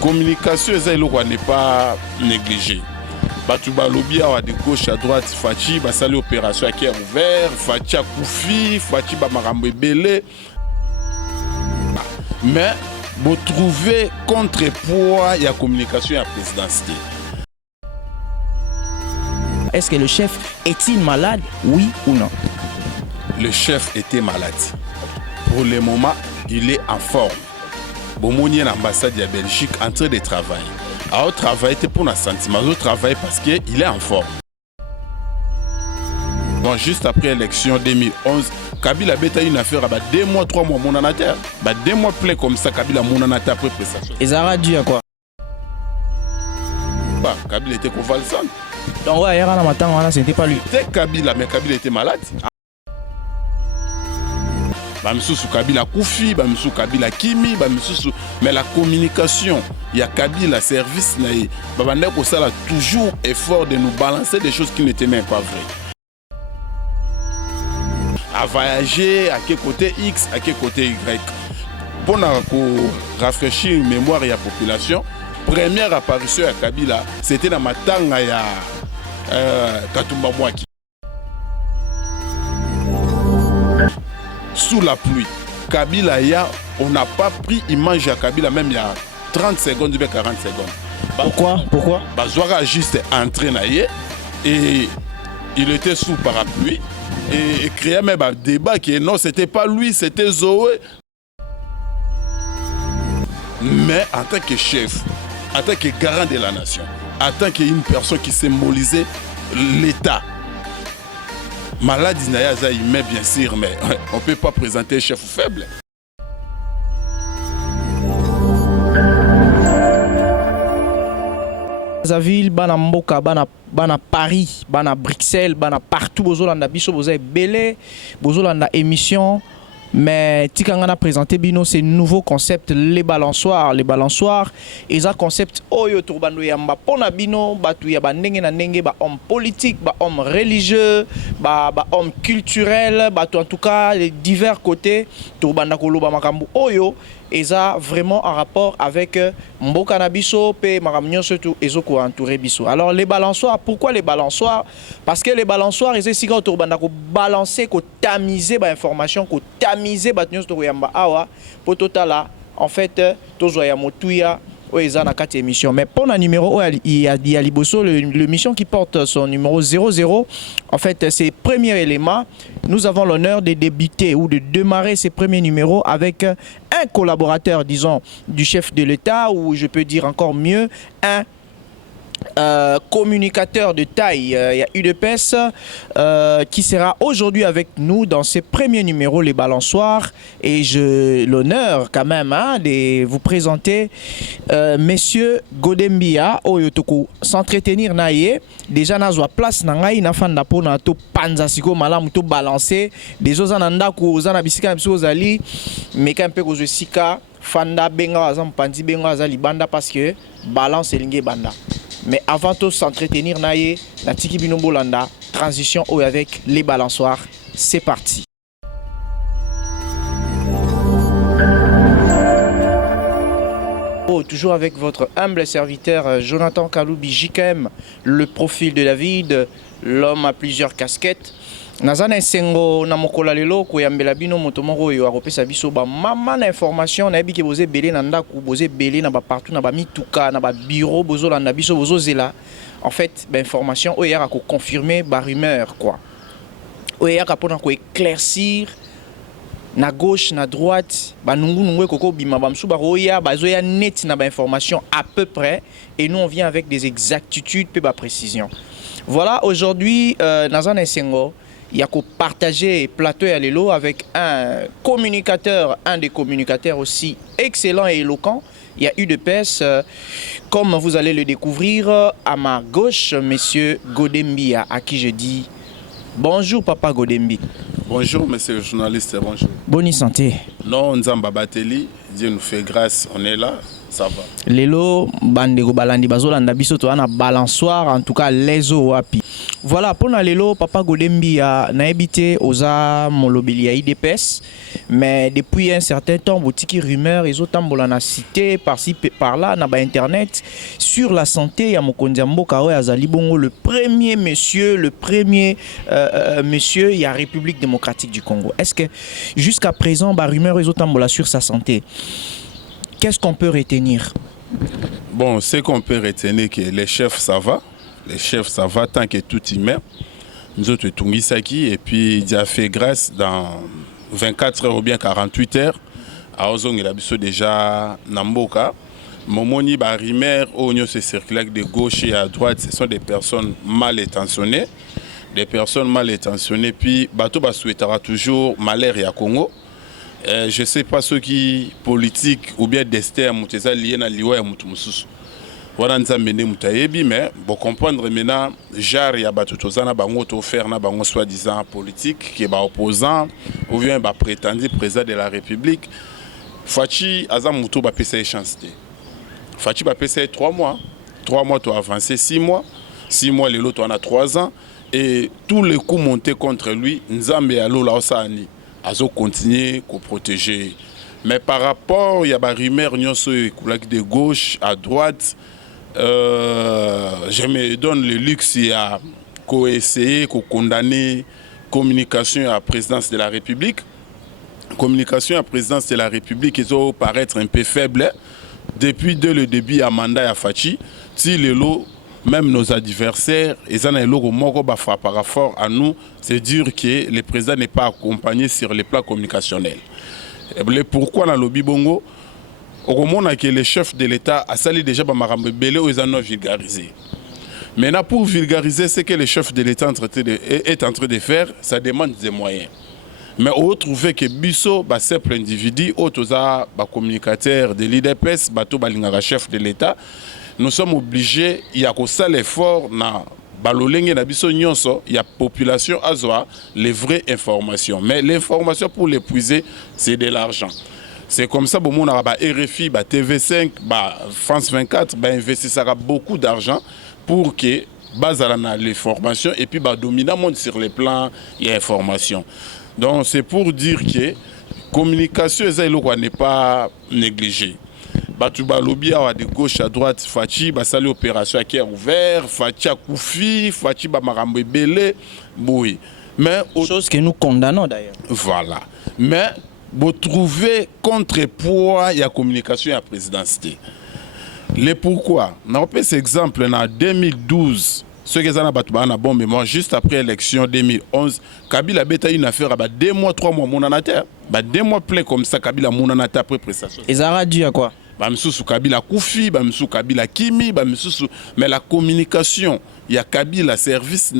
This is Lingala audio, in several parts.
Communication, n'est pas négligée. Batouba lobby de gauche à droite, Fachi, Basali opération qui est ouvert, Fachi a Koufi, Fachi Bamarambe Belé. Mais vous trouvez contrepoids et la communication et la présidentielle. Est-ce que le chef est-il malade, oui ou non? Le chef était malade. Pour le moment, il est en forme. Bomoni l'ambassade de Belgique en train de travailler. Alors, travail était pour un sentiment, il travaille parce qu'il est en forme. Bon, juste après l'élection 2011, Kabila a eu une affaire à 2 mois, 3 mois, mon anateur. 2 mois plein comme ça, Kabila mon anateur après prestation. Et ça a dû à quoi? Kabila était convalescent. Donc, ouais, hier à la matin, c'était pas lui. C'était Kabila, mais Kabila était malade. Bamsoussou Kabila Koufi, Bamsoussou Kabila Kimi, Bamsoussou. Mais la communication, il y a Kabila service, Babandek a toujours effort de nous balancer des choses qui n'étaient même pas vraies. À voyager, à quel côté X, à quel côté Y. Pour rafraîchir la mémoire de la population, première apparition à Kabila, c'était dans ma tanga ya Katumba Mwaki. Sous la pluie, Kabila, on n'a pas pris image à Kabila, même il y a 30 secondes, 40 secondes. Pourquoi Bazouara a juste entré et il était sous parapluie et créait même un débat qui non, c'était pas lui, c'était Zoé. Mais en tant que chef, en tant que garant de la nation, en tant qu'une personne qui symbolisait l'État, maladie Nayaza, il met bien sûr, mais on ne peut pas présenter un chef faible. Ville, bana Mboka, bana Paris, bana Bruxelles, bana partout, bozolanda biso, bozay belé, bozolanda émission. Mais Tikangana a présenté bino ce nouveau concept, les balançoires. Les balançoires, et ça concept oyo turbando yamba pona bino, batu ya ba ndenge na ndenge, ba homme politique, ba homme religieux, ba homme culturel, batu en tout cas les divers côtés turbanda koloba makambu oyo. Et ça vraiment en rapport avec Mboka na biso pe makamnyo surtout ezoko entouré biso. Alors les balançoires, pourquoi les balançoires? Parce que les balançoires ils essaient quand turbanda ko balancer, ko tamiser ba information, ko tamiser ba nyos to yamba awa pour totala en fait tozo ya motuya oeza na kati émission. Mais pour un numéro il y a Liboso le mission qui porte son numéro 00. En fait c'est premier élément. Nous avons l'honneur de débuter ou de démarrer ces premiers numéros avec un collaborateur, disons, du chef de l'État, ou je peux dire encore mieux, un communicateur de taille. Il y a UDPS qui sera aujourd'hui avec nous dans ces premiers numéros, les balançoires. Et j'ai l'honneur quand même de vous présenter Monsieur Godembia Oyotoko s'entretenir naie. Déjà nazwa place nangai na fanda pona to panza siko malamu to balancer des ozananda ko zana bisika biso zali mais quand peu ko sika fanda benga azam pandi benga azali banda parce que balance elinge banda. Mais avant de s'entretenir, la Tiki Binombolanda, transition avec les balançoires, c'est parti. Toujours avec votre humble serviteur Jonathan Kaloubi JKM, le profil de David, l'homme à plusieurs casquettes. Nazana sengo na mokola lelo ko yambela bino moto moko yo akopesa biso ba mama na information na yebi ke boze belé na ndaku boze belé na ba partout na ba mituka na ba bureau bozo landa biso bozo zela. En fait, ba information o yaka ko confirmer ba rumeur quoi. O yaka pona ko éclaircir na gauche na droite ba nungu nungu koko bima ba msuba roya ba zoya net na ba information à peu près et nous on vient avec des exactitudes pe ba précision. Voilà, aujourd'hui Nazana sengo il y a qu'à partager plateau et allélo avec un communicateur, un des communicateurs aussi excellent et éloquent. Il y a UDPS, comme vous allez le découvrir, à ma gauche, monsieur Godembia, à qui je dis bonjour papa Godembi. Bonjour monsieur le journaliste, bonjour. Bonne santé. Non, Nzamba Bateli, Dieu nous fait grâce, on est là, ça va. Lelo, bandego balandi bazolanda biso to ana balançoire, en tout cas les wapi. Voilà, pour Nalelo, Papa Godembi a habité aux Molobili à IDPS, mais depuis un certain temps, boutique rumeur, ils ont tambolana cité par-ci par-là, na internet sur la santé à Mokondiambo Kawe Azali Bongo, le premier monsieur, il y a République démocratique du Congo. Est-ce que jusqu'à présent, bah rumeur ils ont tambola sur sa santé? Qu'est-ce qu'on peut retenir? Bon, ce qu'on peut retenir que les chefs ça va. Les chefs, ça va tant que tout y met. Nous autres, Tungisaki, et puis il a fait grâce dans 24 heures ou bien 48 heures. À Ozong, il a vu déjà Namboka. Momoni, Barimer, Oignon, se circule de gauche et à droite. Ce sont des personnes mal intentionnées. Des personnes mal intentionnées. Puis, Bato souhaitera toujours malheur et à Congo. Je ne sais pas ceux qui, politiques ou bien destin, sont liés à l'Iwa et à Moutoumousous. Voilà, nous avons mené Moutayebi, mais pour comprendre maintenant, genre, il y a des faire na soi-disant politique, qui est opposant, ou bien prétendu président de la République. Fachi, Azam Moutou, va payer chance. Fachi, va payer 3 mois. 3 mois, tu as avancé 6 mois. 6 mois, l'autre, on a 3 ans. Et tous les coups montés contre lui, Nzambe Alo Laosani, Azo continuer à protéger. Mais par rapport, il y a des rumeurs de gauche à droite. Je me donne le luxe à essayer de condamner communication à la présidence de la République. Communication à la présidence de la République, ils ont paraître un peu faible. Depuis dès le début à mandat à Fachi, si les lots, même nos adversaires, ils ont un logo par rapport à nous, c'est dire que le président n'est pas accompagné sur les plans communicationnels. Pourquoi dans le lobby Bongo? Au moment que les chefs de l'État a sali déjà Bamarambe Belé ou ils en ont vulgarisé. Maintenant, pour vulgariser ce que le chef de l'État est en train de faire, ça demande des moyens. Mais on trouve que Bisso, simple individu, autres communicateurs de l'IDPS, le chef de l'État, nous sommes obligés, il y a ça l'effort na balolenge na biso nyonso, il y a population azoa les vraies informations. Mais l'information pour l'épuiser, c'est de l'argent. C'est comme ça, bon, on a RFI, TV5, France 24, investissera beaucoup d'argent pour que basala les formations et puis dominer le monde sur les plans et information. Donc c'est pour dire que la communication n'est pas négligée. Lobby de gauche à droite, Fachi, sali opération qui est ouvert, Fachi a Koufi, Fachi Marambe Belé, oui. Mais chose que nous condamnons d'ailleurs. Voilà. Mais vous trouvez contrepoids et la communication à la présidentielle. Le pourquoi? On peut cet exemple en 2012. Ceux qui ont une bonne mémoire, juste après l'élection 2011, Kabila a une affaire à 2 mois, 3 mois, mon anata. 2 mois plein comme ça, Kabila mon anata après prestation. Et ça a dit à quoi? Bamsou Kabila Koufi, Bamsou Kabila Kimi, mais la communication, il y a Kabila service,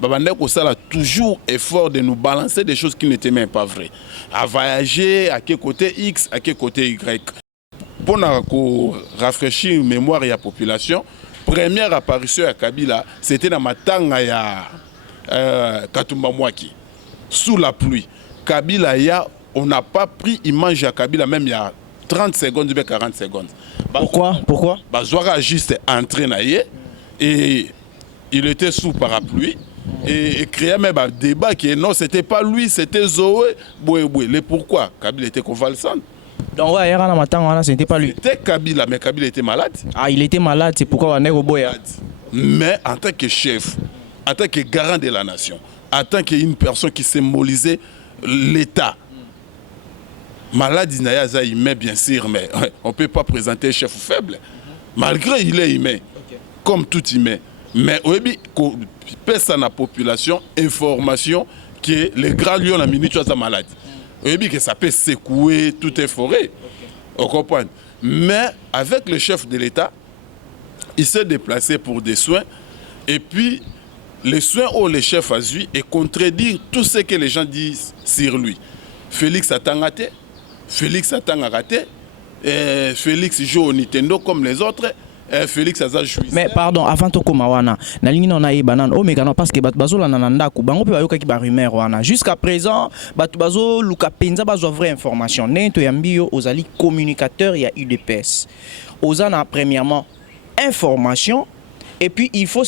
Babandeko ça a toujours effort de nous balancer des choses qui n'étaient même pas vraies. À voyager, à quel côté X, à quel côté Y. Pour rafraîchir la mémoire de la population, première apparition à Kabila, c'était dans Matanga ya Katumba Mwaki, sous la pluie. Kabila, on n'a pas pris image à Kabila, même il y a 30 secondes ou 40 secondes. Pourquoi Zouara juste entré et il était sous parapluie et créait même un débat qui non, c'était pas lui, c'était Zoé Boué. Le pourquoi? Kabila était convalescent. Donc ouais, c'était pas lui. C'était Kabila, mais Kabila était malade. Ah, il était malade, c'est pourquoi on est au bois. Mais en tant que chef, en tant que garant de la nation, en tant qu'une personne qui symbolisait l'État, malade, il humain, bien sûr, mais on ne peut pas présenter un chef faible. Malgré il est humain, comme tout humain. Mais oui, pèse à la population information que les grands lions la minute sont malades. Oui, que ça peut secouer toute est forêt. On comprend. Mais avec le chef de l'État, il s'est déplacé pour des soins. Et puis, les soins où le chef a eu et contredire tout ce que les gens disent sur lui. Félix a tangaté. Félix a raté. Félix joue au Nintendo comme les autres. Félix a joué. Mais pardon, avant de commencer, parce que jusqu'à présent, Luka Penza a vraie information. Aux communicateurs, il y a UDPS. Aux premièrement information. Et puis il faut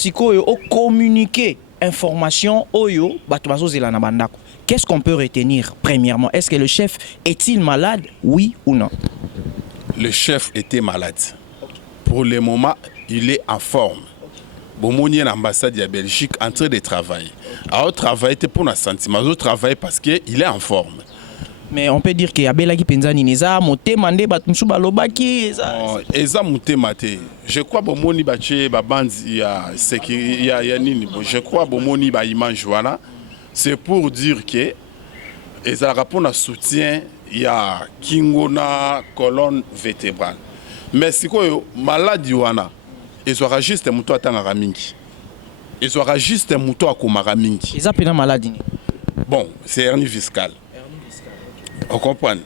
communiquer information oyo batubazo zela na bandako. Qu'est-ce qu'on peut retenir premièrement? Est-ce que le chef est-il malade, oui ou non? Le chef était malade. Pour le moment, il est en forme. Bomoni l'ambassade de Belgique en train de travailler. Alors travailler pour notre sentiment, il travaille parce qu'il est en forme. Mais on peut dire que Abelaki Penzani neza moté mandé batumsu balobaki eza moté maté. Je crois bomoni bache babandi ya nini. Je crois bomoni ba image voilà. C'est pour dire que eza rapport na soutien ya kingona colonne vertébrale. Mais sikoyo maladie wana ezwaka juste muto atangaka mingi. Ezwaka juste muto akomaka mingi. Eza pena maladie. Bon, c'est hernie discale. On comprend.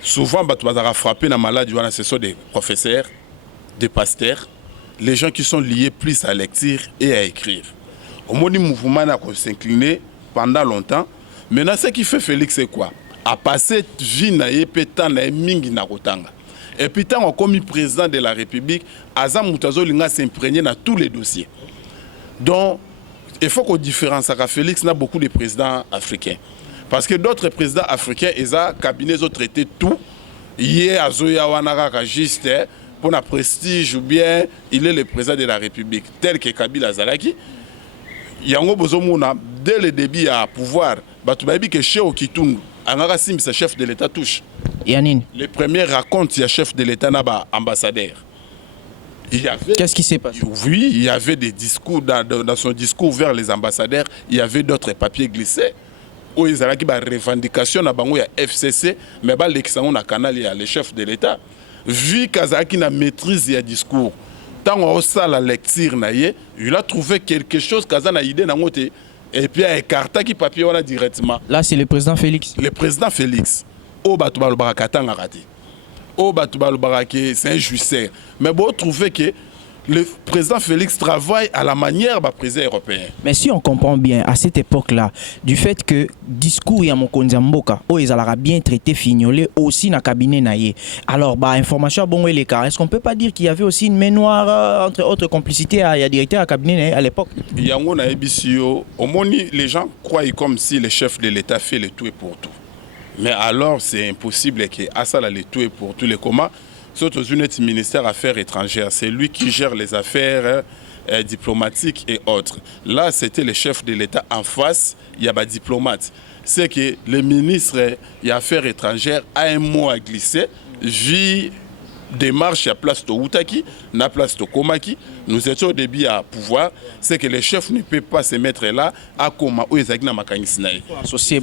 Souvent, frappé dans la maladie, ce sont des professeurs, des pasteurs, les gens qui sont liés plus à lecture et à écrire. Au moment du mouvement, on a s'incliné pendant longtemps. Maintenant, ce qui fait Félix, c'est quoi? À passer vie na pétan na mingi na rotanga. Et puis, tant on comme président de la République, Azam Moutazo Linga s'imprégner dans tous les dossiers. Donc, il faut qu'on différencie. Félix n'a beaucoup de présidents africains. Parce que d'autres présidents africains, ils ont cabinet ont traité tout. Hier, Azoya Wanaka juste pour la prestige ou bien il est le président de la République, tel que Kabila Zalaki. Yango Bozomuna, dès le début à pouvoir, Batoubabi que chez Okitung, Angara Sim, c'est chef de l'État touche. Yanine. Le premier raconte, il y a chef de l'État là-bas, ambassadeur. Qu'est-ce qui s'est passé? Oui, il y avait des discours, dans son discours vers les ambassadeurs, il y avait d'autres papiers glissés. Où ils ont des revendications à Bango, il y a FCC, mais il y a canal, il y a le chef de l'État. Vu Kazaki na maîtrise du discours, tant on a la lecture, il a trouvé quelque chose Kazan a idée et puis il a écarté qui papier directement. Là, c'est le président Félix. Le président Félix. Au Batouba le Barakatan a raté. Au Batouba le Baraké, c'est un justice. Mais bon, trouver que le président Félix travaille à la manière du président européen. Mais si on comprend bien, à cette époque-là, du fait que discours ya Mokonzi Mboka, ils allaient bien traité, fignolé aussi dans le cabinet naïe. Alors, information bon et les cas. Est-ce qu'on peut pas dire qu'il y avait aussi une main noire entre autres complicités à directeur à cabinet à l'époque? Yango na ebisio, au moni les gens croient comme si le chef de l'État fait le tout et pour tout. Mais alors c'est impossible que Assala le tout et pour tout les comment. Surtout le ministère des Affaires étrangères, c'est lui qui gère les affaires diplomatiques et autres. Là, c'était le chef de l'État en face, il y a des diplomates. C'est que le ministre des Affaires étrangères a un mot à glisser, vu démarche à place de Outaki, na place de Komaki. Nous étions au début à pouvoir, c'est que le chef ne peut pas se mettre là à Koma ou Ezagina Makanisnaï. Associé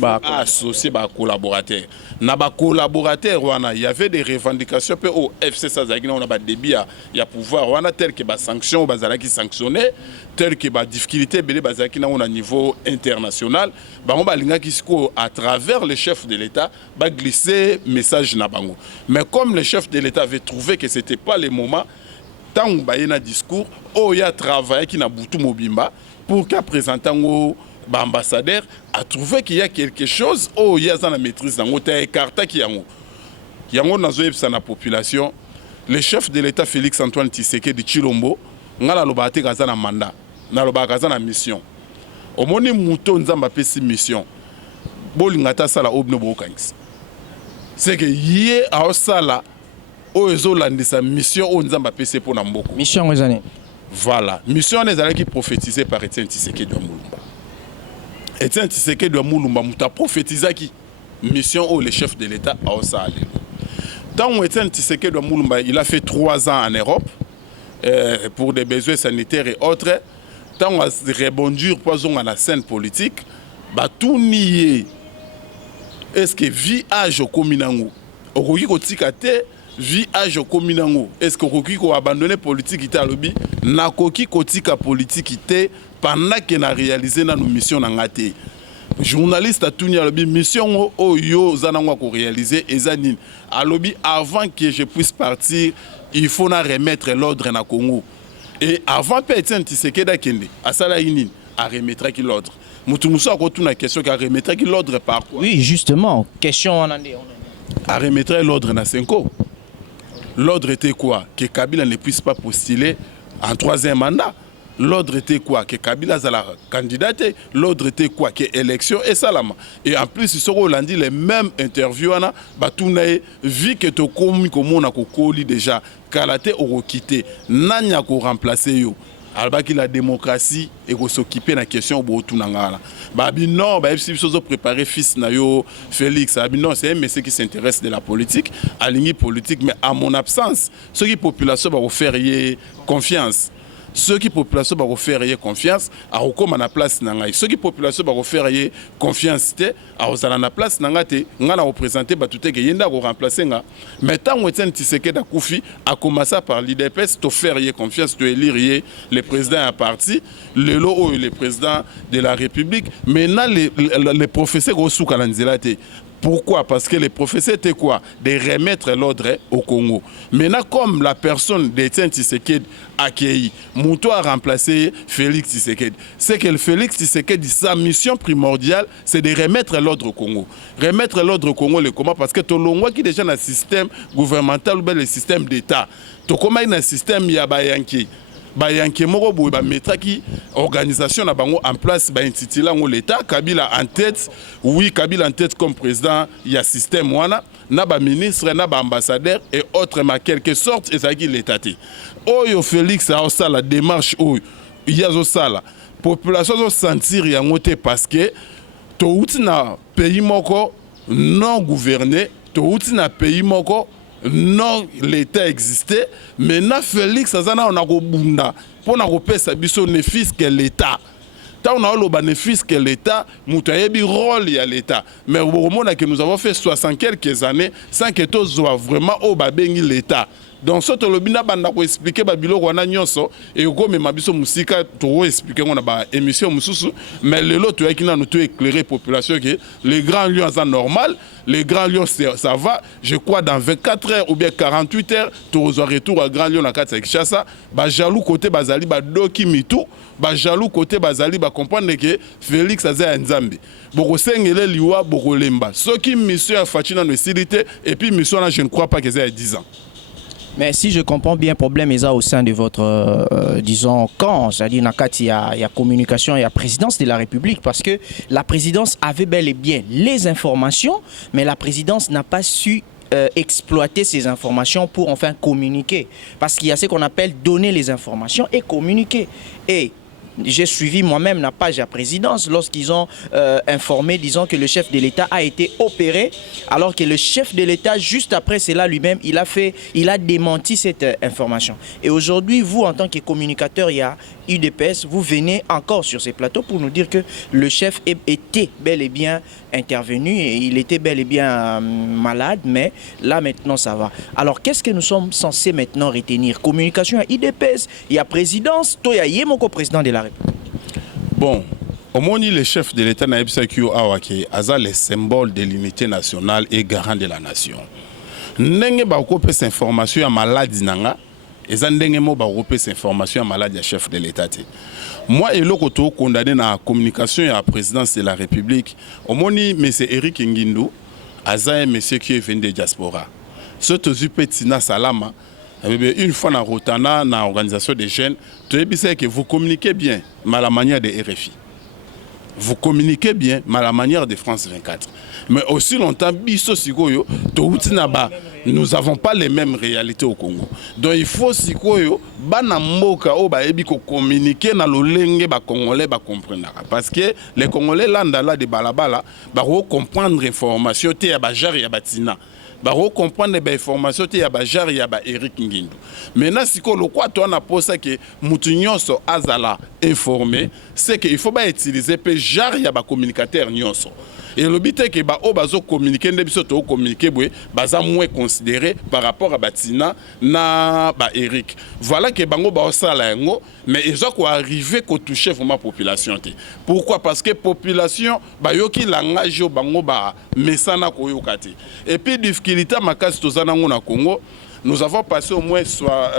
à collaborateur. Na ba collaborateur, il y avait des revendications au FC Sazagina, on a des débit à pouvoir, on a tel que ba sanction, bazala qui sanctionné, tel que ba difficulté, belé bazakina on a niveau international, ba on ba linga qui à travers le chef de l'État, ba glisser message na bango. Mais comme le chef de l'État avait trouvé que c'était pas le moment, tant que il y a un discours, il y a travaillé qui n'a boutou mobimba pour qu'un présentant ambassadeur a trouvé qu'il y a quelque chose, il y a la maîtrise dans le écarté qui y a la population. Le chef de l'État Félix Antoine Tshisekedi de Chilombo, on a le mandat, on a la mission. Au moment où mouton nzamba pesi mission, bolingata sala obno bokangis. C'est que yé a sala sa mission au Nzamba PC pour Namboko. Mission aux années. Voilà. Mission les années qui prophétisée par Etienne Tshisekedi de Moulumba. Etienne Tshisekedi de Moulumba m'a prophétisé qui mission au le chef de l'État a osé. Tant Etienne Tshisekedi de Moulumba, il a fait 3 ans en Europe pour des besoins sanitaires et autres. Tant on a rebondi pour la scène politique, bah tout nié. Est-ce que vie âge au communango, au kotikate vie âge au communango, est-ce que vous abandonné la politique qui est à l'objet? Na koki kotika politique qui est pendant qu'on a réalisé nos missions dans la terre. Journaliste a tout dit mission yo zanangwa ko réaliser ezanine. À l'objet avant que je puisse partir, il faut na remettre l'ordre na Congo. Et avant Etienne Tshisekedi kende, asala inine à remettre qui l'ordre. Mutumoussa a retourné la question qui a remettre qui l'ordre par quoi? Oui, justement, question en année. À remettre l'ordre na 5 ans. L'ordre était quoi? Que Kabila ne puisse pas postuler en 3e mandat. L'ordre était quoi? Que Kabila a la candidate. L'ordre était quoi? Que élection et salama. Et en plus, ils sont dit les mêmes interviews. Vu que tu as commis comme on a cooli déjà, Kalate a quitté, Nanya a remplacé. Alors que la démocratie et s'occuper de la question de Tunangala. Non, si vous préparez fils Nayo, Félix, non, c'est un monsieur qui s'intéresse de la politique, à la politique, mais à mon absence, ceux qui population vont faire confiance. Ceux qui population vont faire confiance à recommandé la place nangai. Ceux qui population vont faire confiance à osala na place nangate ngana représenter batute que yenda ko remplacer nga. Mais tant que Etienne Tshisekedi Koufi a commencé par l'IDPS to faire confiance to élire le président à parti, le président de la République. Maintenant les professeurs au soukalanzelate. Pourquoi? Parce que les professeurs étaient quoi? De remettre l'ordre au Congo. Maintenant, comme la personne d'Etienne Tshisekedi accueilli, Mouto a remplacé Félix Tshisekedi. C'est que le Félix Tshisekedi, sa mission primordiale, c'est de remettre l'ordre au Congo. Remettre l'ordre au Congo, le comment? Parce que tout le monde qui est déjà dans le système gouvernemental ou le système d'État, tout le monde dans le système Yabayanki. Bayanke moko boye ba metraki organisation na bango en place ba intitula ngo l'état Kabila en tête. Oui, Kabila en tête comme président, il y a système wana na ba ministre na ba ambassadeur et autres ma quelque sorte et ça qui l'état. Oyo Félix a ça la démarche oyo il y a ça la population zo sentir yango te parce que to uti na pays moko non gouverné, to uti na pays moko non, l'État existait. Maintenant, Félix, on a bunda pour nous repérer biso bénéfice que l'État. Tant on a le bénéfice que l'État, nous avons rôle à l'État. Mais au moment où nous avons fait 60 quelques années sans que tout soit vraiment au babengui l'État. Donc, ce que nous avons expliqué, et comme Mabiso Moussika, nous expliqué dans l'émission, mais le lot qui nous a éclairé la population, que les grands lions sont normal, les grands lions ça va, je crois dans 24 heures ou bien 48 heures, tu auras retour à Grand Lion à Kinshasa, jaloux côté Bazali, Doki Mitou, jaloux côté Bazali, comprendre que Félix a un Nzambi. Boko sengele liwa, boko lemba. Ceux qui mission à Fatina ne silité, et puis mission là, je ne crois pas qu'ils aient 10 ans. Mais si je comprends bien, le problème est là au sein de votre, disons, camp, c'est-à-dire il y a communication, il y a présidence de la République, parce que la présidence avait bel et bien les informations, mais la présidence n'a pas su exploiter ces informations pour enfin communiquer. Parce qu'il y a ce qu'on appelle donner les informations et communiquer. Et j'ai suivi moi-même la page à présidence lorsqu'ils ont informé, disons que le chef de l'État a été opéré, alors que le chef de l'État, juste après cela lui-même, il a démenti cette information. Et aujourd'hui, vous, en tant que communicateur, il y a UDPS, vous venez encore sur ces plateaux pour nous dire que le chef était bel et bien intervenu et il était bel et bien malade, mais là maintenant ça va. Alors qu'est-ce que nous sommes censés maintenant retenir? Communication à UDPS, il y a présidence, toi il y a mon président de la République. Bon, au moins le chef de l'État n'a pas a le symbole de l'unité nationale et garant de la nation. N'enge ba kopé cette information à maladie nanga. Et ça n'engage pas cette information à maladie chef de l'État. Moi, et l'autre condamné dans la communication et à la présidence de la République, au moins, M. Eric Ngindou, un monsieur qui est venu de diaspora. Ce petit Salama, une fois dans Rotana, dans l'organisation des jeunes, tu sais que vous communiquez bien, mais à la manière de RFI. Vous communiquez bien, mais à la manière de France 24. Mais aussi longtemps, nous n'avons pas les mêmes réalités au Congo. Donc il faut communiquer dans le langue congolais comprendre. Parce que les Congolais là de balabala, comprendre l'information te ya bajar ya batina. Baro comprendre les informations te ya bajar ya ba Eric Ngindou. Maintenant si ko le quoi toi na posa que mutunyoso azala informé, c'est que il faut pas utiliser pe jar ya ba communicateur nyonso. Et le but est que les gens communiquent, baza moins considéré par rapport à Batina na Eric. Voilà que bango ba osala yango, mais ils ont arrivé à toucher vraiment la population. Pourquoi? Parce que la population ba yoki langage bango ba mesana koyokati. Et puis difficulté makasi tozana na Congo, nous avons passé au moins soit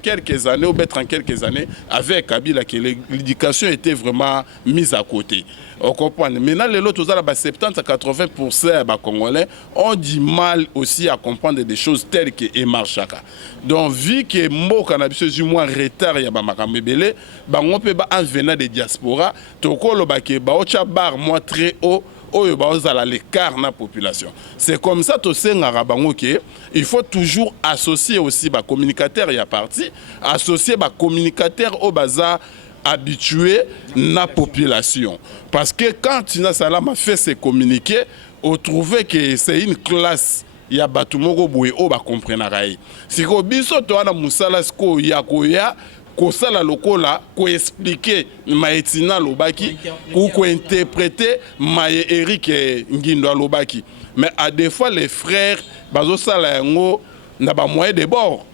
quelques années, ou peut-être en quelques années, avec Kabila, que l'éducation était vraiment mise à côté. On comprend. Maintenant, les autres, 70 à 80% des Congolais ont du mal aussi à comprendre des choses telles que Emarchaka. Donc, vu que Mbo Cannabis du moins retard, il y a Makamebele, on peut en venant des diaspora, Tokolo Bake, Baocha bar moi très haut. L'écart dans la population. C'est comme ça que il faut toujours associer aussi les communicateurs et parti, associer les communicateurs au bazar habitué la population. Parce que quand Tina Salama fait ses communiqués, on trouvait que c'est une classe. Il y a Batumoro Boué, on va comprendre. Si vous avez un musala sko yakoya, kosala lokola ko expliquer maetina lobaki ou ko interpréter mae Eric Ngindo lobaki, mais à des fois les frères bazo sala yango na ba moyens de bord.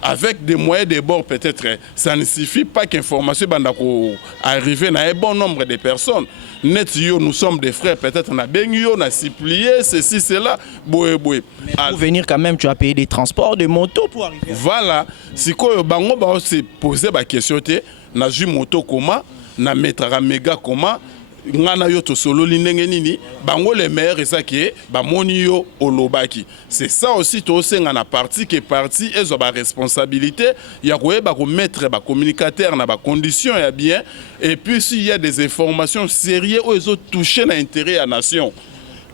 Avec des moyens de bord, peut-être, ça ne suffit pas qu'information arrive à un bon nombre de personnes. Nous sommes des frères, peut-être on a baigné, on a supplié, ceci, cela, boué. Mais pour venir quand même, tu as payé des transports, des motos pour arriver. Voilà. Si on se poser la question, on a vu moto comment, on a mettre un méga comment, ngana yo to solo linenge nini bango les maires ça qui ba moni yo olobaki. C'est ça aussi to senga na parti que parti ezo ba responsabilité ya ko ba ko mettre ba communicateur na ba condition ya bien, et puis s'il y a des informations sérieuses où ils ont touché l'intérêt à la nation,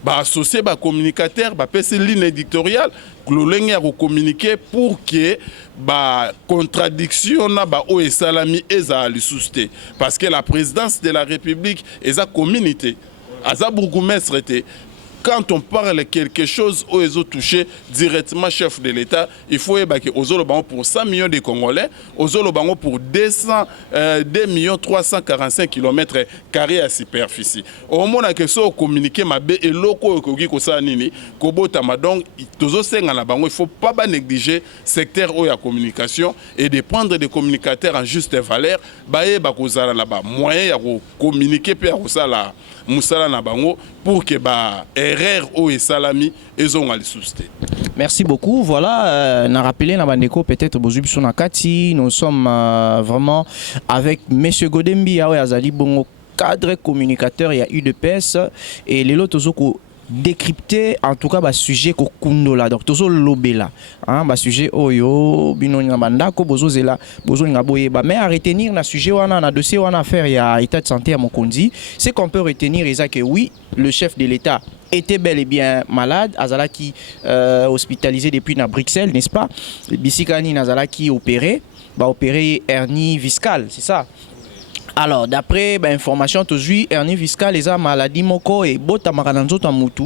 bah associer ba communicateur ba passer ligne éditoriale que a communiquer pour que ba contradiction na ba o salami eza li susté, parce que la présidence de la République est à communauté aza bourgmestre était. Quand on parle quelque chose où ils ont touché directement chef de l'État, il faut que aux pour 100 millions de Congolais, aux pour 2 345 km² à superficie. Au moment où ils ont communiqué et locaux il ne faut pas négliger le secteur de la communication et de prendre des communicateurs en juste valeur. Moyen de communiquer pour que erreur ou salami ils ont à susciter. Merci beaucoup. Voilà, on a rappelé peut-être nous sommes vraiment avec M. Godembi Azali Bongo, cadre communicateur, il y a UDPS et les autres décrypter en tout cas le sujet ko kundola donc tozo lobela hein sujet oyo bino ngabanda ko bozo zela bozo ngaboye mais à retenir na sujet wana na dossier wana affaire ya état de santé à Mokondi, c'est qu'on peut retenir que oui, le chef de l'État était bel et bien malade, azala qui hospitalisé depuis na Bruxelles, n'est-ce pas? Bisikani nazala qui opéré hernie viscale, c'est ça. Alors, d'après information, aujourd'hui, hernie viscale est maladie moko et bota marananzo ta mutu.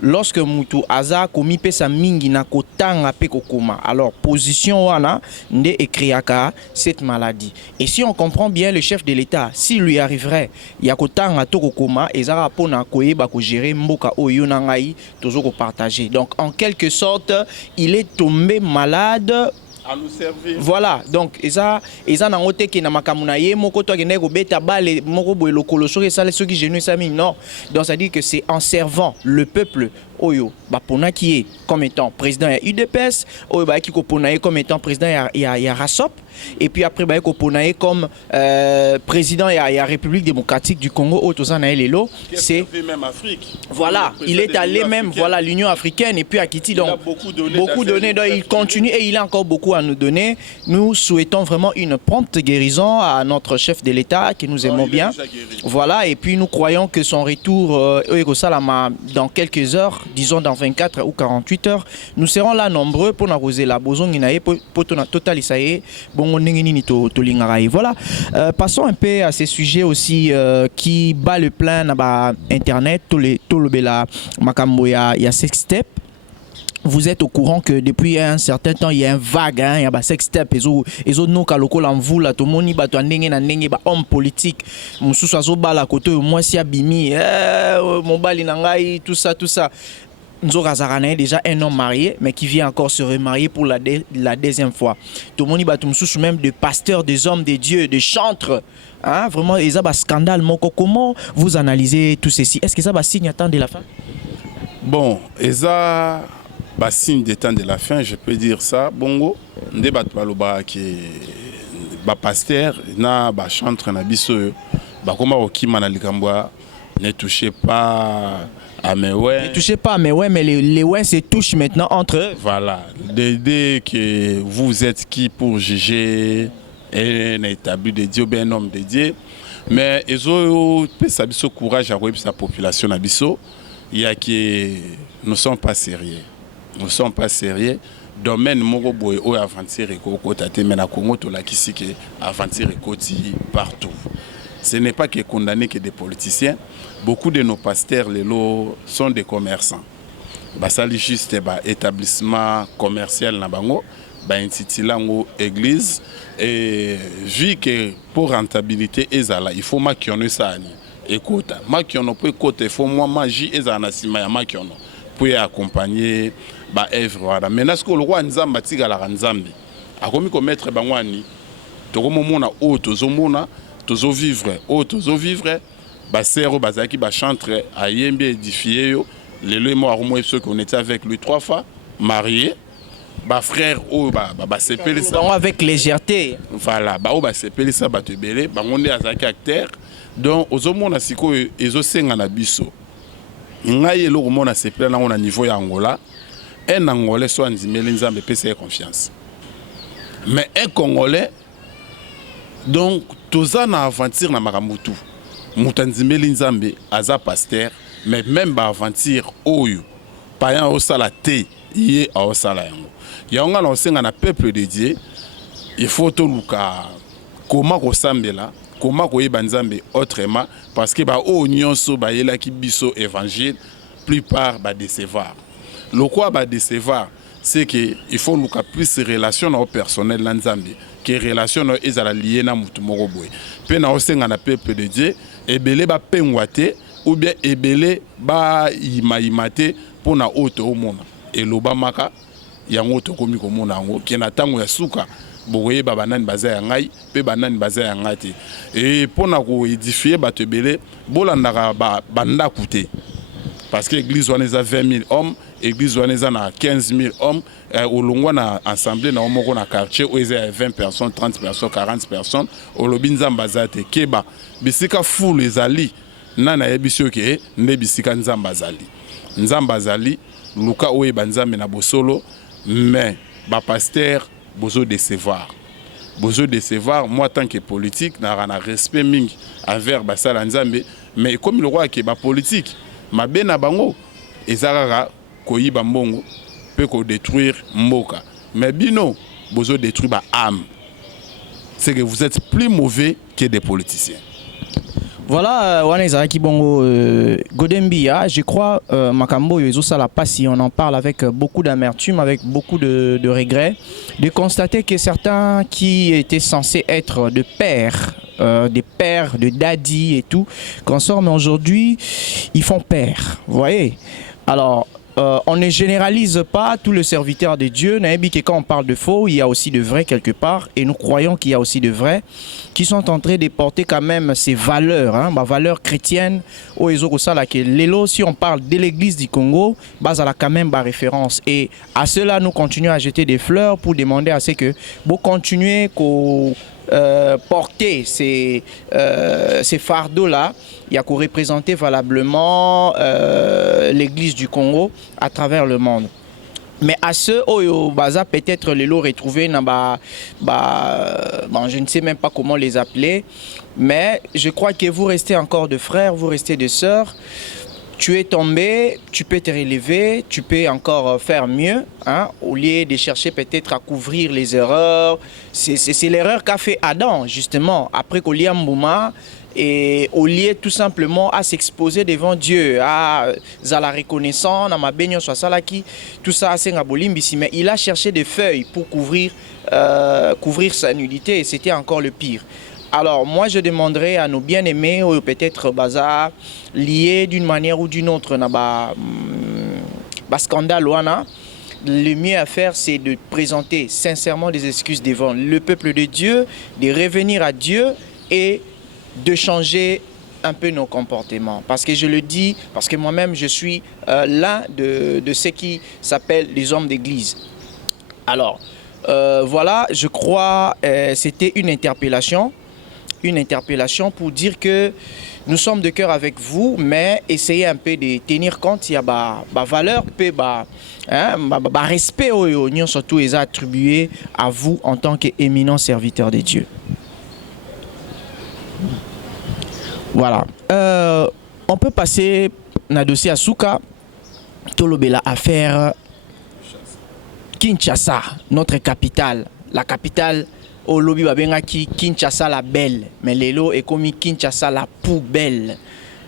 Lorsque mutu aza komi pesa mingi na kotanga pe kokoma. Alors, position wana nde ekriaka cette maladie. Et si on comprend bien le chef de l'État, s'il lui arriverait ya kotanga to kokoma, ezara pona koyeba ko gérer mboka oyo na ngai tozo ko partager. Donc, en quelque sorte, il est tombé malade. À nous servir. Voilà, donc eza nangote ki na makamuna ye moko to akende ko beta bale moko boye lokolo soki sale soki genou sami non. Donc ça dit que c'est en servant le peuple oyo bapona qui est comme étant président ya UDPS, oyo ba ki ko pona comme étant président ya RASOP, et puis après ba ko pona comme président ya République démocratique du Congo otoza na lelo, c'est même Afrique. Voilà, il est allé même voilà l'Union africaine et puis à Kiti, donc beaucoup donné, donc il continue et il a encore beaucoup à nous donner. Nous souhaitons vraiment une prompte guérison à notre chef de l'État que nous aimons bien. Voilà, et puis nous croyons que son retour dans quelques heures, disons dans 24 ou 48 heures, nous serons là nombreux pour nous poser la besoin pour totaliser voilà. Passons un peu à ces sujets aussi qui bat le plein dans internet, tout le bela makambo ya sextep. Vous êtes au courant que depuis un certain temps, il y a un vague, il y a un sextep, ils ont nous kaloko l'envoula, tout le monde ba homme politique, mususu azobala koto moi si abimi, mon bali nangai, tout ça. Nzokazarane déjà un homme marié, mais qui vient encore se remarier pour la deuxième fois. Tout le monde ba même de pasteurs, des hommes, des dieux, des chantres. Hein, vraiment, il y a un scandale. Comment vous analysez tout ceci? Est-ce que ça va signer à temps de la fin? Bon, bah, signe des temps de la fin, je peux dire ça. Bongo, nde bat baloba qui ba pasteur na ba chantre na biso ba koma okima na likambwa ne touchez pas à mes ouais. Ne touchez pas à mes ouais, mais les ouais se touchent maintenant entre eux. Voilà, dès que vous êtes qui pour juger un établi de Dieu, bien un homme de Dieu. Mais ils ont ce courage à sa population na biso. Il y a que nous ne sommes pas sérieux. Nous ne sommes pas sérieux. Domaine moko boy o aventure ko kotate mais na Congo to la kisi que aventure koti partout. Ce n'est pas que condamné que des politiciens. Beaucoup de nos pasteurs les lots sont des commerçants. Basali juste ba établissement commercial na bango, ba intitilango église et vu que pour rentabilité ezala il faut makiono ça ni. Écoute, makiono peut côté il faut moi magie ezana sima ya makiono pour accompagner ba œuvre voilà. Maintenant ce que le roi nzamba tigala nzambe akomi ko mettre bangwani to ko mona o tozomona tozo vivre ba sero bazaki ba chantre ayembe édifié yo les mois ceux qu'on était avec lui 3 fois marié ba frère o ba sepeli ça avec légèreté voilà ba o ba sepeli ça ba te belé ba ngonde azaki acteur donc ozomona siko ezo senga na biso ngai eloko mona sepela na on niveau ya Angola un Angolais soit ndimeli nzambe pesa confiance mais un Congolais donc toza na aventure na maramutu mutanzimeli nzambe aza pasteur mais même ba aventure oyo payan o sala te yé o sala yango yaonga na osenga na peuple de Dieu il faut to luka comment ko sambela comment ko yeba nzambe autrement parce que ba o nyonso ba yela ki biso évangile plupart ba décevoir le quoi ba décevoir c'est que il faut luka plus relation au personnel na nzambe que relation ezala lié na mutu moko boy pe na osenga na peuple de Dieu ebele ba pengwate ou bien ebele ba imate pour na auto au monde et lobamaka yango to komi ko mona yango ke na tango ya suka boye ba banani baza ya ngai pe banani baza ya ngati et pour na ko édifier bato ebele bolandaka banda coûter parce que l'église wana eza 20 000 hommes église wana eza na 15 000 hommes au longwa na assemblée na omoko na quartier où eza 20 personnes 30 personnes 40 personnes au lobi nzamba zate keba bisika foule ezali nana yebiso ke nde bisika nzamba zali luka oye banzambe na bosolo mais ba pasteur bozo décevoir moi tant que politique na respect mingi envers basala nzambe mais comme le roi ke ba politique mabe na bango ezakaka koyiba mbongo pe ko détruire mboka mais bino bozo détruire ba âme c'est que vous êtes plus mauvais que des politiciens. Voilà, Godembia, je crois, Makambo la passe, on en parle avec beaucoup d'amertume, avec beaucoup de regrets, de constater que certains qui étaient censés être des pères, de daddy et tout, consorts, mais aujourd'hui, ils font père, vous voyez. Alors, on ne généralise pas tous les serviteurs de Dieu. Quand on parle de faux, il y a aussi de vrai quelque part. Et nous croyons qu'il y a aussi de vrais qui sont en train de porter quand même ces valeurs, hein, valeurs chrétiennes. Si on parle de l'église du Congo, elle a quand même ma référence. Et à cela, nous continuons à jeter des fleurs pour demander à ce que vous continuez porter ces fardeaux-là. Il y a qu'à représenter valablement l'église du Congo à travers le monde. Mais à ceux où peut-être les lots retrouvés, je ne sais même pas comment les appeler, mais je crois que vous restez encore de frères, vous restez de sœurs. Tu es tombé, tu peux te relever, tu peux encore faire mieux, hein, au lieu de chercher peut-être à couvrir les erreurs. C'est l'erreur qu'a fait Adam, justement, après qu'Oliam Bouma, et au lieu tout simplement à s'exposer devant Dieu, à la reconnaissance, à ma bénion soit salaki, tout ça, c'est mais il a cherché des feuilles pour couvrir sa nudité et c'était encore le pire. Alors moi je demanderais à nos bien-aimés ou peut-être bazar liés d'une manière ou d'une autre na scandale wana, le mieux à faire c'est de présenter sincèrement des excuses devant le peuple de Dieu, de revenir à Dieu et de changer un peu nos comportements. Parce que je le dis, parce que moi-même, je suis l'un de ceux qui s'appellent les hommes d'église. Alors, voilà, je crois c'était une interpellation pour dire que nous sommes de cœur avec vous, mais essayez un peu de tenir compte, il y a des valeurs, des respect, nous surtout les attribués à vous en tant qu'éminent serviteur de Dieu. Voilà. On peut passer dans le dossier à Souka, Tolobela affaire Kinshasa, notre capitale, la capitale. Au lobby babengaki Kinshasa la belle, mais l'élo est comme Kinshasa la poubelle.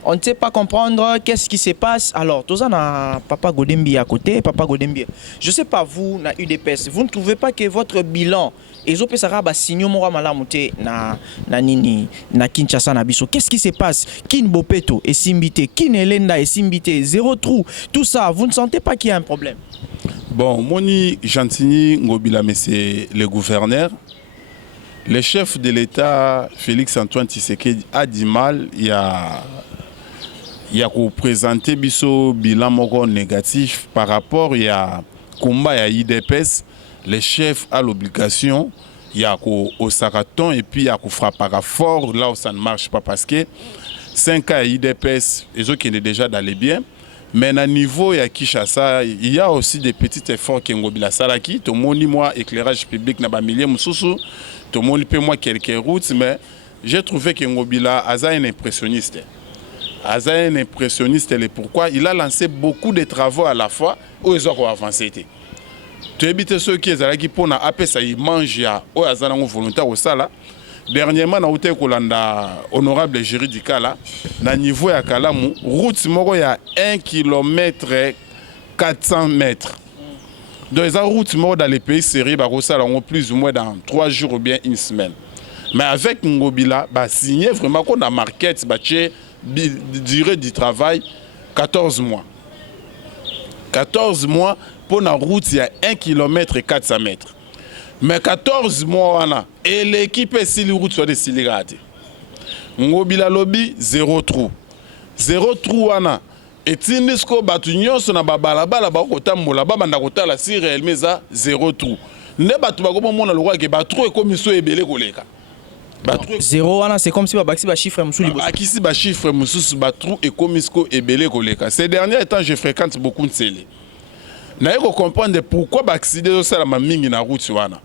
On ne sait pas comprendre qu'est-ce qui se passe. Alors, tout ça na Papa Godembi à côté, Papa Godembi. Je ne sais pas vous na UDPS, vous ne trouvez pas que votre bilan ezope saraba signo mora malamuté na nini na Kinshasa na biso. Qu'est-ce qui se passe? Kin Bopeto et Simbité, Kin Elenda et Simbité, zéro trou. Tout ça, vous ne sentez pas qu'il y a un problème? Bon, Moni Gentini Ngobila, mais c'est le gouverneur. Le chef de l'État, Félix-Antoine Tshisekedi, a du mal. Il y a présenté biso bilan moko négatif par rapport à combat à IDPS. Le chef a l'obligation, il y a au saraton et puis il y a frapper fort là où ça ne marche pas parce que 5 cas à IDPS, les autres qui sont déjà dans les biens. Mais à niveau à Kinshasa, il y a aussi des petits efforts qui ont été faits. Tout le monde, moi, éclairage public n'a pas millier Moussoussou. Tout le monde peut moi quelques routes, mais j'ai trouvé que Ngobila a un impressionniste. Aza un impressionniste, et pourquoi il a lancé beaucoup de travaux à la fois où ils ont avancé. Tu évites ceux qui sont là pour appeler ça, ils mangent au hasard volontaire au sala. Dernièrement, na outé kolanda honorable juridique là, na niveau ya Kalamu, route moko ya 1 km 400 mètres. Donc les routes moko dans les pays sérieux ba kosala plus ou moins dans 3 jours ou bien une semaine. Mais avec Ngobila, ba signé vraiment qu'on a market ba durée du travail 14 mois. 14 mois pour la route il y a 1 km 400 mètres. Mais 14 mois, et l'équipe est si les routes sont des siligate. Ngobila lobby, 0 trou. 0 trou, et Tindisko Batunyon, son ababalabala, bakota mola, babandakota la si réellement 0 trou. Ne batu bakoma mona le roi que batro et commission ebele koleka. 0 c'est comme si Babaxi ba chiffre Moussou. Akisi ba chiffre Moussou batro et commission ebele koleka. Ces derniers temps, je fréquente beaucoup de télé. Na yeko comprendre pourquoi accident ça la mingi na route wana.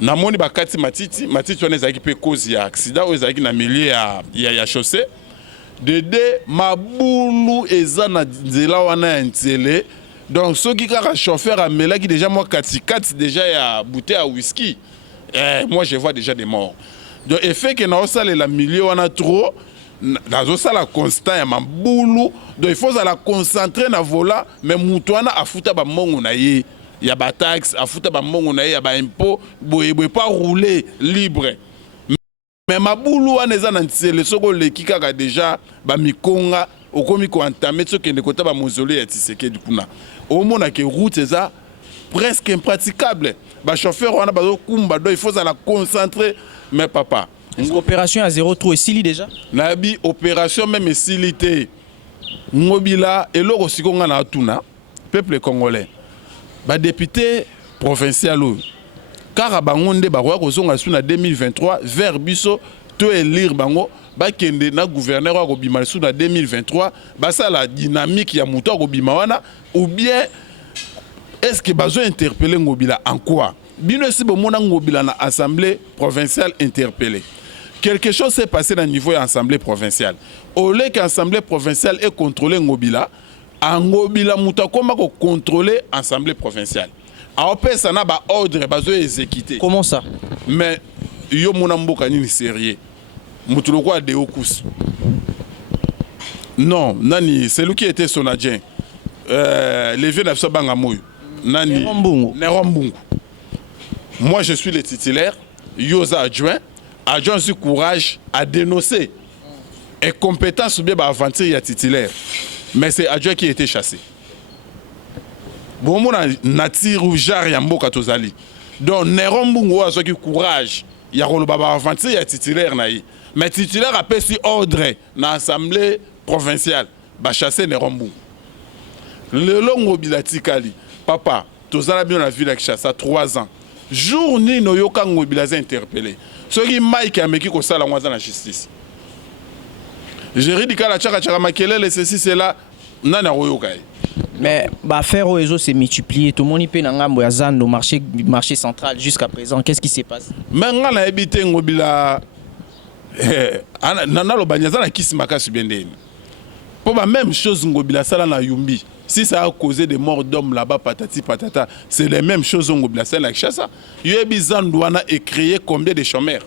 Na moni bakati matiti wana ezaki pe cause ya accident ou ezaki na milieu ya chaussée. Dede mabulu eza na nzela wana ya ntele. Donc ceux qui kaka chauffeur amela qui déjà moi kati déjà ya bouteille à whisky. Moi je vois déjà des morts. Donc effet que na osala la milieu wana trop dans osala constant ya mabulu. Donc il faut la concentrer na vola mais mutu wana afuta ba mongo na ye. Il y a des taxes, il y a des impôts, il ne pas rouler libre. Mais ma boulou le soko qui a déjà mikonga au komi ko entamé ce qui ne kota ba mausolée Tshisekedi du kuna. Au moins que route ça presque impraticable. Ba chauffeur on a ba kumba do il faut la concentrer mais papa. Opération à 0 trou et sili déjà. Nabi opération même silité. Ngobila et loko sikonga na tuna peuple congolais. Ba député provincial car bangonde ba ko zonga suna 2023 vers biso to élire bango ba kende na gouverneur ko bima suna 2023 ba ça la dynamique ya muto ko bima wana ou bien est-ce que besoin interpeller Ngobila en quoi bino si bo mona Ngobila na assemblée provinciale interpellé quelque chose s'est passé dans niveau de l'Assemblée provinciale. Au lieu que l'Assemblée provinciale ait contrôlé Ngobila, Ngobila mouta comment contrôler l'Assemblée provinciale. Alors, ça n'a pas ordre, pas exécuté. Comment ça? Mais yo monamboka ni sérieux. Moutuloko a Deokus. Non, nani, c'est lui qui était son adjoint. Les vieux n'avaient pas de Nani. Nerombungu. Moi, je suis le titulaire. Yosa adjoint. Adjoint sur courage à dénoncer et compétence ou bien avancer il y a titulaire mais c'est adjoint qui a été chassé bon mon nature ou jar ya mboka tozali donc nerombungu a qui courage ya koloba avancer il y a titulaire naï mais titulaire appelle si ordre dans l'Assemblée provinciale, bah chasser ne rombou. Le long mobilati kali, papa, tous à bien la ville avec Chassa 3 ans. Journée no yoka mobilisé interpellé. Ce qui Mike a meki ko sala ngwaza la justice. J'ai dit kala chaka chaka makelele ceci c'est là nana royoka. Mais bah faire au réseau s'est multiplié, tout le monde y peut n'angambo ya zando marché central jusqu'à présent. Qu'est-ce qui s'est passé? Mais ngana habité ngobila nana lo banyaza na kisimaka subendeni. Pour la même chose ngobila sala na Yumbi. Si ça a causé des morts d'hommes là-bas, patati patata, c'est les mêmes choses ngobila sala avec Chassa. Yebi zandouana est créé combien de chômeurs?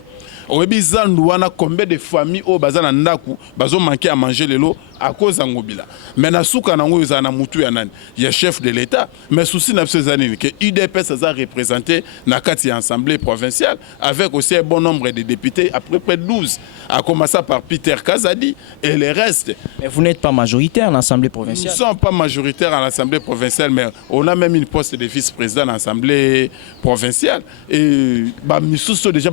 Yebi zandouana combien de familles au bazana ndaku bazo manqué à manger les lots à cause ngobila. Mais na souka na ngoyo za na mutu ya nani? Il y a chef de l'État. Mais souci na ces années que UDPS a représenté na kati assemblée provinciale avec aussi un bon nombre de députés, à peu près 12. A commencé par Peter Kazadi et les restes. Mais vous n'êtes pas majoritaire à l'Assemblée provinciale. Nous ne sommes pas majoritaires à l'Assemblée provinciale, mais on a même une poste de vice-président à l'Assemblée provinciale. Et nous sommes déjà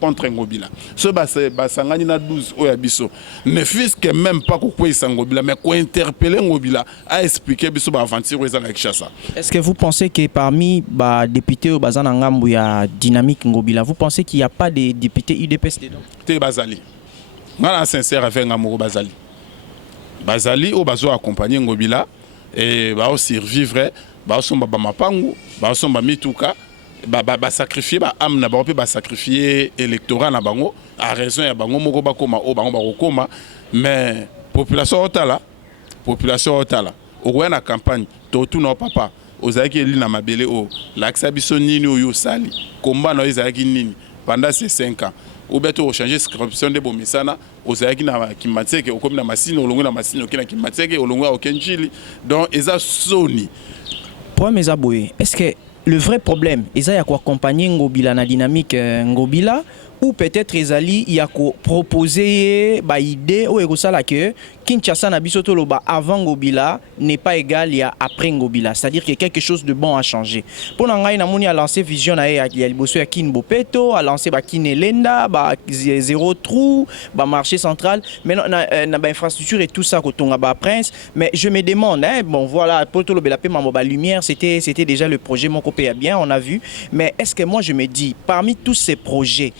contre Ngobila. Ce basangani na 12 oyabiso. Ne fils que même pas quoi Ngobila, mais quoi interpeller Ngobila a expliqué biso ba aventure avec Chassa. Est-ce que vous pensez que parmi les députés au Bazan Ngambo il y a dynamique Ngobila, vous pensez qu'il n'y a pas de députés UDPS dedans? Té Bazali. Moi, sincère avec Ngamouro Bazali. Bazali, au bazo accompagner Ngobila et ba survivre, ba somba ba mapangu, ba somba mituka, ba sacrifier ba âme na ba ba sacrifier électorat na bango à raison ya bango moko ba koma o bango ba koma, mais population otala au na campagne tout na papa ozaki eli na mabele o l'accès biso nini oyo sali combat na ezaki nini pendant ces 5 ans. Ou bien tu changer inscription de Bomisana, aux Zayaki na Kimatseke, au comme la machine, au long de la machine, au Kimatseke, au long au Kenchili. Donc, ils ont Sony. Pour mes abonnés, est-ce que le vrai problème, ils ont accompagné Ngobila na dynamique Ngobila, ou peut-être Ezali il y a proposé bah idée ou egosala que Kinshasa na bisoto loba avant Ngobila n'est pas égal à après Ngobila, c'est-à-dire que quelque chose de bon a changé. Pour ngai na moni a lancé vision na ya liboso ya Kin Bopeto, a lancé ba Kin Elenda, ba zéro trou, ba marché central, mais na ba infrastructure et tout ça kotonga ba Prince, mais je me demande bon voilà pour tout le bela paiement ba lumière, c'était déjà le projet mon copé bien, on a vu, mais est-ce que moi je me dis parmi tous ces projets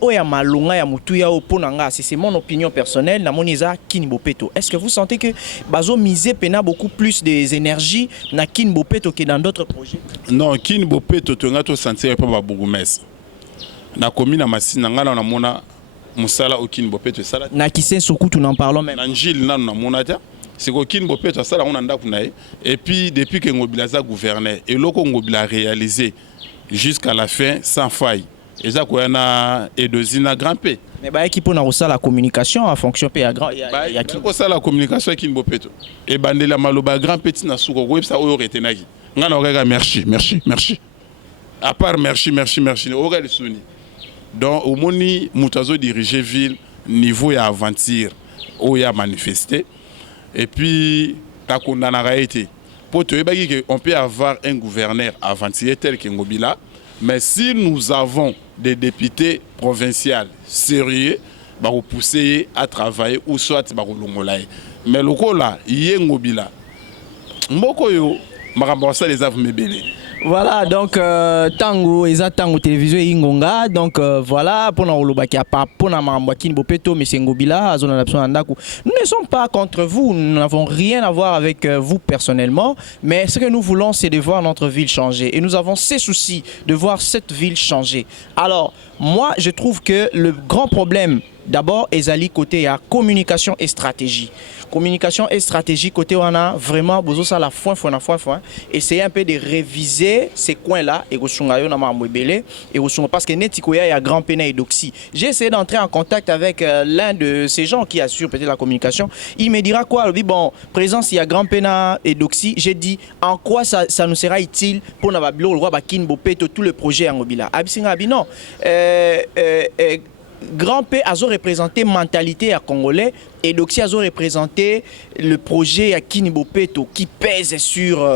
oya malonga ya mutuya oponanga, c'est mon opinion personnelle na moniza Kin Bopeto. Est-ce que vous sentez que bazo miser pena beaucoup plus des énergies na Kin Bopeto que dans d'autres projets? Non, Kin Bopeto tu ngato sentir pas ba bourgmestre. Na commune na Masina ngana na mona musala au Kin Bopeto sala. Na Kisen Sokutu n'en parlons même. Na Njil na mona ta. C'est que Kin Bopeto sala on anda kunaye et puis depuis que Ngobila za gouverner et loko Ngobila réalisé jusqu'à la fin sans faille. Et ça quoi na edozina grand P. Mais bah qui pona ça la communication en fonction pe ya grand ya qui ça la communication Kin Bopeto. Et bandela maloba grand petit na suko ko ça o retenaki. Ngana orega merci. À part merci orega le soni. Donc au moni mutazo diriger ville niveau ya aventure ou ya manifester et puis ta condamnera été. Pour te que on peut avoir un gouverneur aventurier tel que Ngobila. Mais si nous avons des députés provinciaux sérieux, bah vous pousser à travailler ou soit bah vous l'ongolaye. Mais le coup là, Ngobila, mboko yo, marambasa les avons mébélé. Voilà, donc tango eza tango télévision ingonga, donc voilà pour na olobaki apa pour na mambaki Bopeto monsieur Ngobila azona l'option ndaku. Nous ne sommes pas contre vous, nous n'avons rien à voir avec vous personnellement, mais ce que nous voulons c'est de voir notre ville changer et nous avons ces soucis de voir cette ville changer. Alors, moi je trouve que le grand problème d'abord ezali côté à communication et stratégie. Communication et stratégie côté on a vraiment besoin ça la fois essayer un peu de réviser ces coins là et gosungayo na mambebele et gosunga parce que netikoya ya grand pena et doxy. J'ai essayé d'entrer en contact avec l'un de ces gens qui assure peut-être la communication. Il me dira quoi? Bon, présence il y a grand pena et doxy. J'ai dit en quoi ça nous sera utile pour na babilo le roi Kin Bopeto tout le projet en Ngobila. Abisinga non. Grand P a représenté mentalité à Congolais et Doxy a représenté le projet à Kin Bopeto qui pèse sur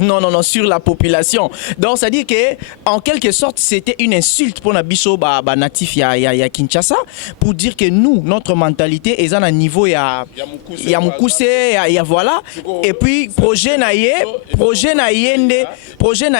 Non, non, non, sur la population. Donc, ça dit que, en quelque sorte, c'était une insulte pour Nabiso natif ya Kinshasa, pour dire que nous, notre mentalité est à un niveau ya Mukuse, ya voilà. Et puis, projet na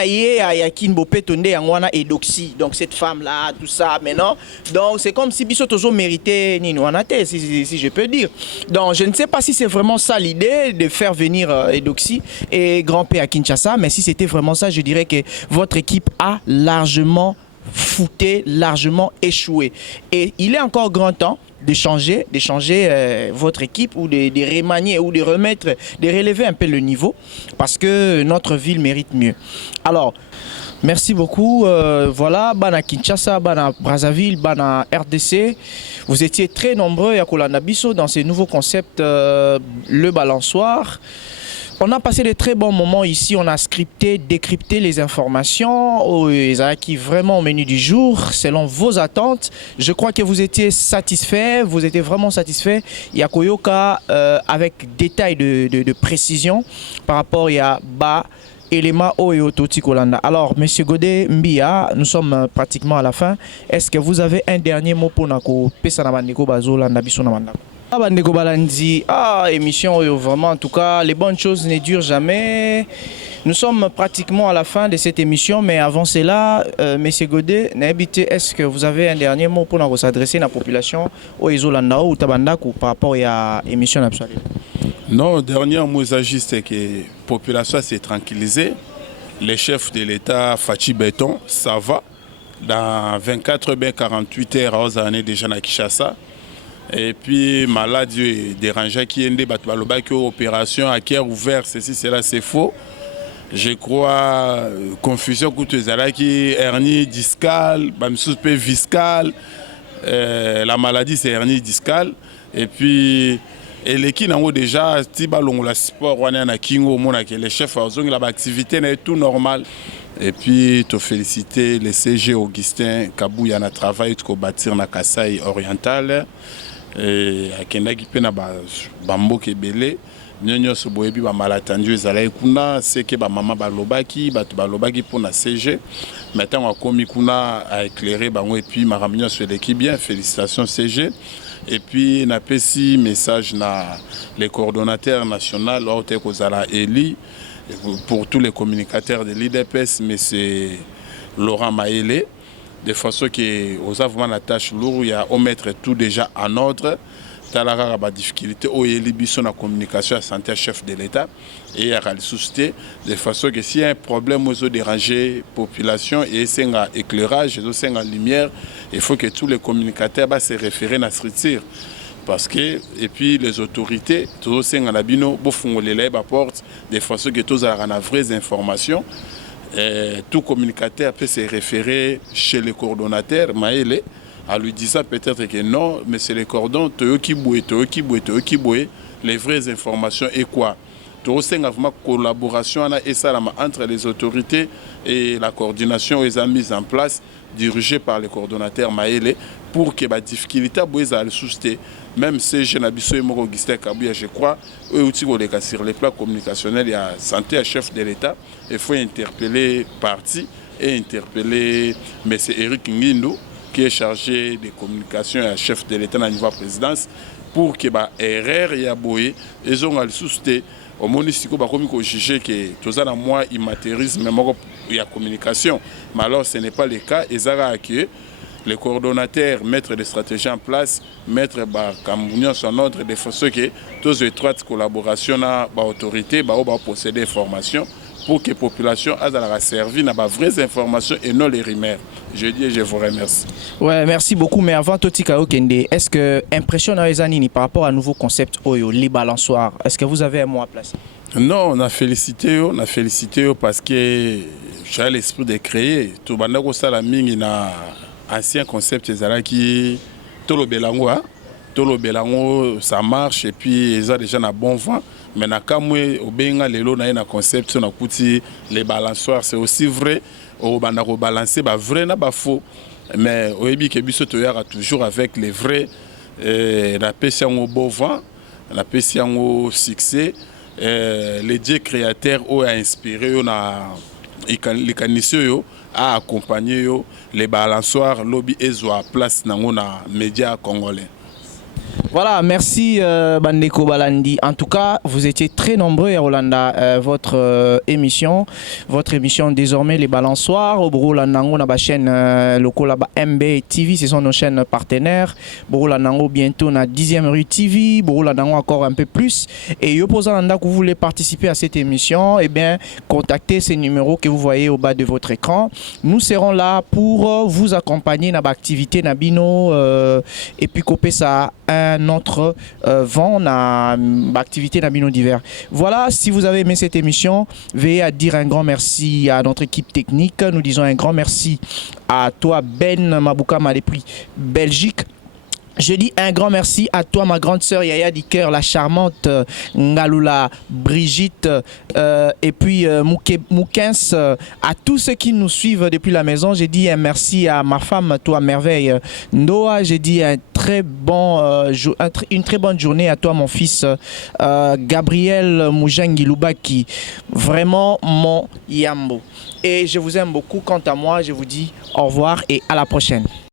ya Kinbope Tonde Yangwana et Doxy. Donc, cette femme-là, tout ça, maintenant. Donc, c'est comme si Biso toujours méritait Ninouanate, si je peux dire. Donc, je ne sais pas si c'est vraiment ça l'idée de faire venir Edoxy et Grand-Père à Kinshasa, mais si c'était vraiment ça, je dirais que votre équipe a largement fouté, largement échoué. Et il est encore grand temps de changer votre équipe ou de remanier ou de remettre, de relever un peu le niveau parce que notre ville mérite mieux. Alors, merci beaucoup. Voilà, Bana Kinshasa, Bana Brazzaville, Bana RDC. Vous étiez très nombreux à Kolanda Bisso dans ces nouveaux concepts, le balançoire. On a passé de très bons moments ici, on a scripté, décrypté les informations qui vraiment au menu du jour, selon vos attentes. Je crois que vous étiez satisfaits, vous étiez vraiment satisfaits. Yakoyoka avec détail de précision par rapport à Ba élément Oeototi Kolanda. Alors, Monsieur Godé Mbia, nous sommes pratiquement à la fin. Est-ce que vous avez un dernier mot pour Nako Pesanabandeko Bazola Nabisonamandako? Bandeko Balandi, émission vraiment, en tout cas, les bonnes choses ne durent jamais. Nous sommes pratiquement à la fin de cette émission, mais avant cela, Monsieur Godé, est-ce que vous avez un dernier mot pour s'adresser à la population au Izolandao ou Tabandako par rapport à l'émission absolue? Non, dernier mot c'est que la population s'est tranquillisée. Les chefs de l'État, Fachi Béton, ça va. Dans 24-48 heures, aux années déjà à Kinshasa. Et puis, maladie dérangeant qui est une opération à cœur ouvert, ceci, cela, c'est faux. Je crois, confusion qui hernie discale, viscale, la maladie c'est hernie discale. Et puis, l'équipe n'a déjà, la sport, les chefs, l'activité n'est tout normal. Et puis, te féliciter le CG Augustin Kabou, il y a un travail pour bâtir la Kasaï orientale. Et à Kendaki Pena Bambo Kebele, Nyonyo Soboebi Malatandio Ezalaï Kuna, c'est que Maman Balobaki, Balobaki pour la CG. Maintenant, on a commis Kuna à éclairer Bango et puis Maramignon sur l'équipe bien. Félicitations CG. Et puis, on a un message na les coordonnateurs nationaux, Eli, pour tous les communicateurs de l'IDPS, mais c'est Laurent Maélé. De façon que aux avons la tâche lourde, il y a à mettre tout déjà en ordre. Talara a difficulté au Yélibiso la communication à santé chef de l'État et à la société de façon que s'il y a un problème aux déranger population et c'est un éclairage, c'est une lumière, il faut que tous les communicateurs se réfèrent à ce tir. Parce que, et puis les autorités, tous ces gens font les porte de façon que tous aient des vraies informations. Tout communicateur peut se référer chez le coordonnateur Maëlé en lui disant peut-être que non, mais c'est le cordon, les vraies informations et quoi. Tout c'est une collaboration entre les autorités et la coordination est mise en place, dirigée par le coordonnateur Maëlé, pour que la difficulté soit soutenue. Même si je n'habite pas Augustin Kabouya, je crois, sur les plans communicationnels, il y a santé à chef de l'État. Il faut interpeller parti et interpeller M. Eric Ngindo, qui est chargé de communication à chef de l'État à niveau de présidence, pour que les erreurs y aboyé, ils ont le soutien. Au municipal, il faut juger que tout ça, moi, immatérialisme, il y a communication. Mais alors, ce n'est pas le cas. Ils ont accueilli. Les coordonnateurs mettre des stratégies en place, mettre son ordre de façon que toutes les étroites collaborations à l'autorité posséder des formations pour que la population ait servi à des vraies informations et non les rumeurs. Je dis et je vous remercie. Ouais, merci beaucoup. Mais avant Totika Okende, est-ce que impression par rapport à un nouveau concept Oyo, les balançoires, est-ce que vous avez un mot à placer? Non, on a félicité parce que j'ai l'esprit de créer. Tout le monde a mis ancien concept qui Tolo Belango ça marche et puis ils ont déjà un bon vent mais na kamwe obenga lelo na un concept na kuti les balançoires c'est aussi vrai au bandako balancer ba vrai na ba faux mais oyebi ke biso to yara toujours avec les vrais na pesi yango bon vent na pesi yango succès les dieux créateurs ont inspiré les canisseurs à accompagner les balançoires lobby et place dans les médias congolais. Voilà, merci Bandeko Balandi. En tout cas, vous étiez très nombreux à Rolanda, votre émission désormais les balançoires. Au Broulandango, na chaîne locale MB TV, ce sont nos chaînes partenaires. Broulandango bientôt na 10e rue TV. Broulandango encore un peu plus. Et Yoposalanda, que vous voulez participer à cette émission, eh bien, contactez ces numéros que vous voyez au bas de votre écran. Nous serons là pour vous accompagner dans l'activité Nabino et puis couper ça un autre vent na activité Nabino divers. Voilà, si vous avez aimé cette émission, veuillez à dire un grand merci à notre équipe technique. Nous disons un grand merci à toi Ben Maboukama depuis Belgique. Je dis un grand merci à toi, ma grande sœur Yaya Diker, la charmante Ngalula, Brigitte, et puis Moukens, à tous ceux qui nous suivent depuis la maison. J'ai dit un merci à ma femme, toi merveille Noah. J'ai dit une très bonne journée à toi, mon fils Gabriel Moujangi Lubaki. Vraiment mon Yambo. Et je vous aime beaucoup. Quant à moi, je vous dis au revoir et à la prochaine.